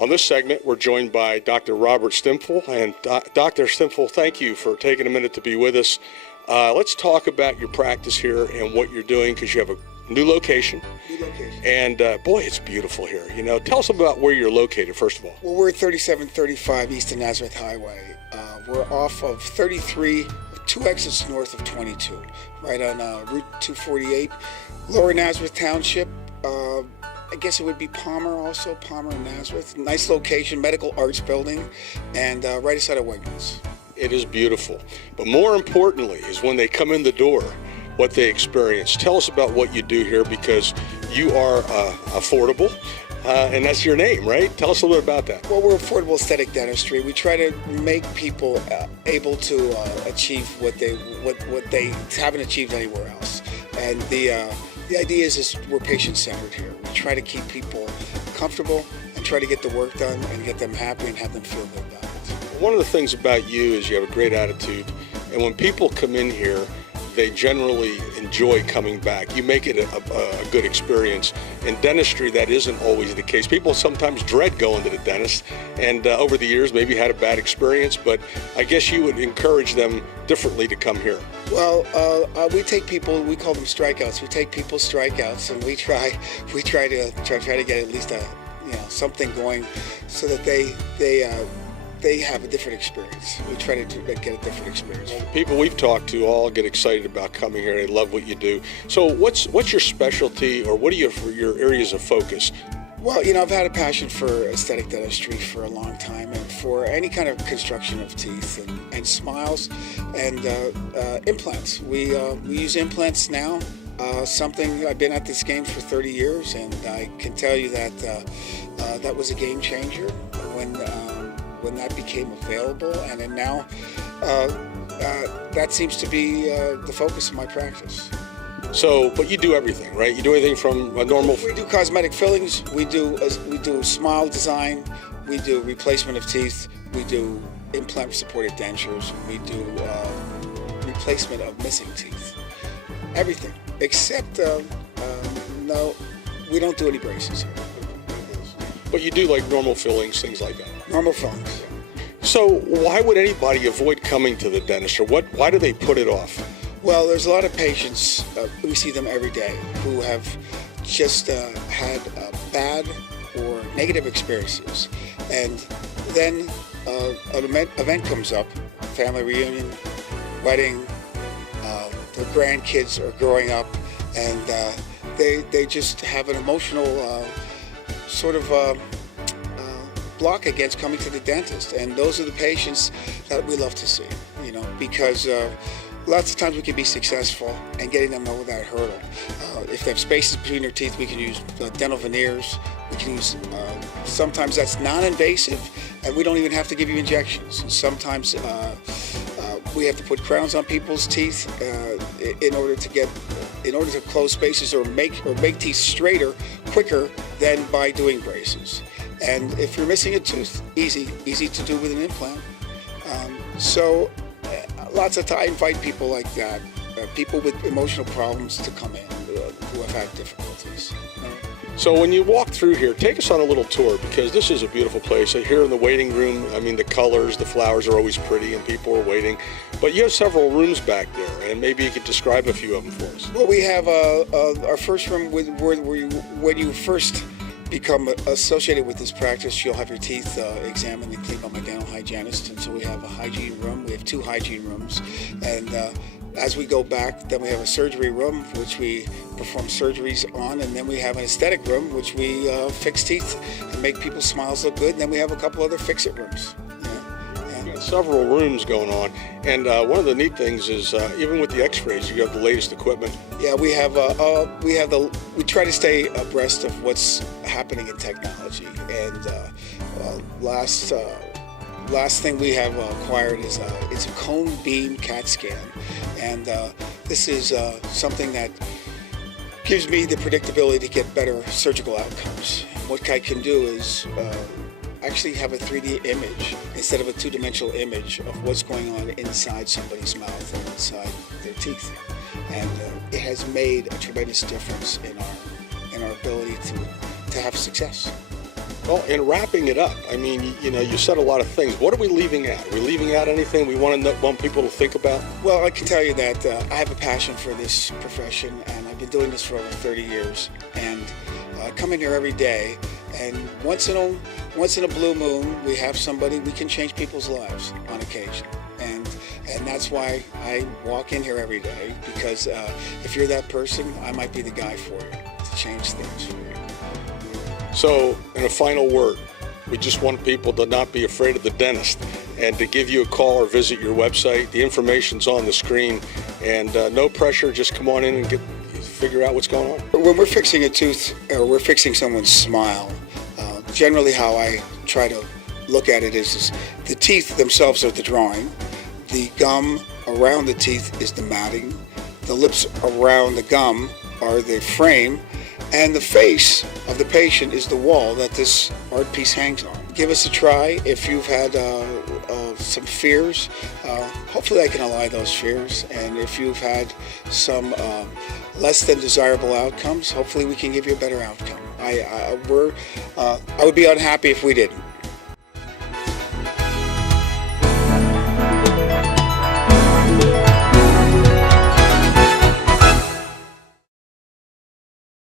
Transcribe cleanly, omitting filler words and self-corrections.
On this segment, we're joined by Dr. Robert Stimpfle. And Dr. Stimpfle, thank you for taking a minute to be with us. Let's talk about your practice here and what you're doing, because you have a new location. And boy, it's beautiful here. You know, tell us about where you're located, first of all. Well, we're at 3735 Easton Nazareth Highway. We're off of 33, 2 exits north of 22, right on Route 248, Lower Nazareth Township. I guess it would be Palmer also, Palmer and Nazareth. Nice location, medical arts building, and right outside of Wegmans. It is beautiful. But more importantly is when they come in the door, what they experience. Tell us about what you do here, because you are affordable, and that's your name, right? Tell us a little bit about that. Well, we're Affordable Aesthetic Dentistry. We try to make people able to achieve what they haven't achieved anywhere else. And the idea is we're patient-centered here. We try to keep people comfortable and try to get the work done and get them happy and have them feel good about it. One of the things about you is you have a great attitude, and when people come in here, they generally enjoy coming back. You make it a good experience. In dentistry, that isn't always the case. People sometimes dread going to the dentist, and over the years maybe had a bad experience, but I guess you would encourage them differently to come here. Well, we take people, we call them strikeouts. We take people's strikeouts, and we try to get at least something going so that they have a different experience. We try to get a different experience. People we've talked to all get excited about coming here. They love what you do. So what's your specialty, or what are your areas of focus? Well, I've had a passion for aesthetic dentistry for a long time, and for any kind of construction of teeth and smiles and implants. We use implants now. Something I've been at this game for 30 years, and I can tell you that that was a game changer when that became available, and then now that seems to be the focus of my practice. So, but you do everything, right? You do anything from a normal... We do cosmetic fillings, we do smile design, we do replacement of teeth, we do implant-supported dentures, we do replacement of missing teeth. Everything, except, no, we don't do any braces here. But you do like normal fillings, things like that? Normal fillings. So why would anybody avoid coming to the dentist, or why do they put it off? Well, there's a lot of patients, we see them every day, who have just had bad or negative experiences. And then an event comes up, family reunion, wedding, their grandkids are growing up, and they just have an emotional sort of block against coming to the dentist. And those are the patients that we love to see, because lots of times we can be successful in getting them over that hurdle. If they have spaces between their teeth, we can use dental veneers. We can use, sometimes that's non-invasive, and we don't even have to give you injections. And sometimes we have to put crowns on people's teeth in order to close spaces or make teeth straighter quicker than by doing braces. And if you're missing a tooth, easy to do with an implant. So lots of times I invite people like that, people with emotional problems, to come in who have had difficulties. So when you walk through here, take us on a little tour, because this is a beautiful place. Here in the waiting room, I mean, the colors, the flowers are always pretty, and people are waiting. But you have several rooms back there, and maybe you could describe a few of them for us. Well, we have our first room when you first become associated with this practice, you'll have your teeth examined and cleaned by my dental hygienist. And so we have a hygiene room. We have 2 hygiene rooms. And as we go back, then we have a surgery room, which we perform surgeries on. And then we have an aesthetic room, which we fix teeth and make people's smiles look good. And then we have a couple other fix-it rooms. Got several rooms going on, and one of the neat things is even with the X-rays, you have the latest equipment. Yeah, we try to stay abreast of what's happening in technology. And last thing we have acquired is it's a cone beam CAT scan, and this is something that gives me the predictability to get better surgical outcomes. What I can do is actually have a 3D image instead of a 2-dimensional image of what's going on inside somebody's mouth and inside their teeth. And it has made a tremendous difference in our ability to have success. Well, in wrapping it up, I mean, you said a lot of things. What are we leaving out? Are we leaving out anything we want people to think about? Well, I can tell you that I have a passion for this profession, and I've been doing this for over 30 years. And I come in here every day, and once in a blue moon, we have somebody, we can change people's lives on occasion. And that's why I walk in here every day, because if you're that person, I might be the guy for you to change things for you. So, in a final word, we just want people to not be afraid of the dentist and to give you a call or visit your website. The information's on the screen, and no pressure, just come on in and figure out what's going on. When we're fixing a tooth or we're fixing someone's smile, generally how I try to look at it is the teeth themselves are the drawing, the gum around the teeth is the matting, the lips around the gum are the frame, and the face of the patient is the wall that this art piece hangs on. Give us a try. If you've had some fears, hopefully I can allay those fears. And if you've had some less than desirable outcomes, hopefully we can give you a better outcome. I would be unhappy if we didn't.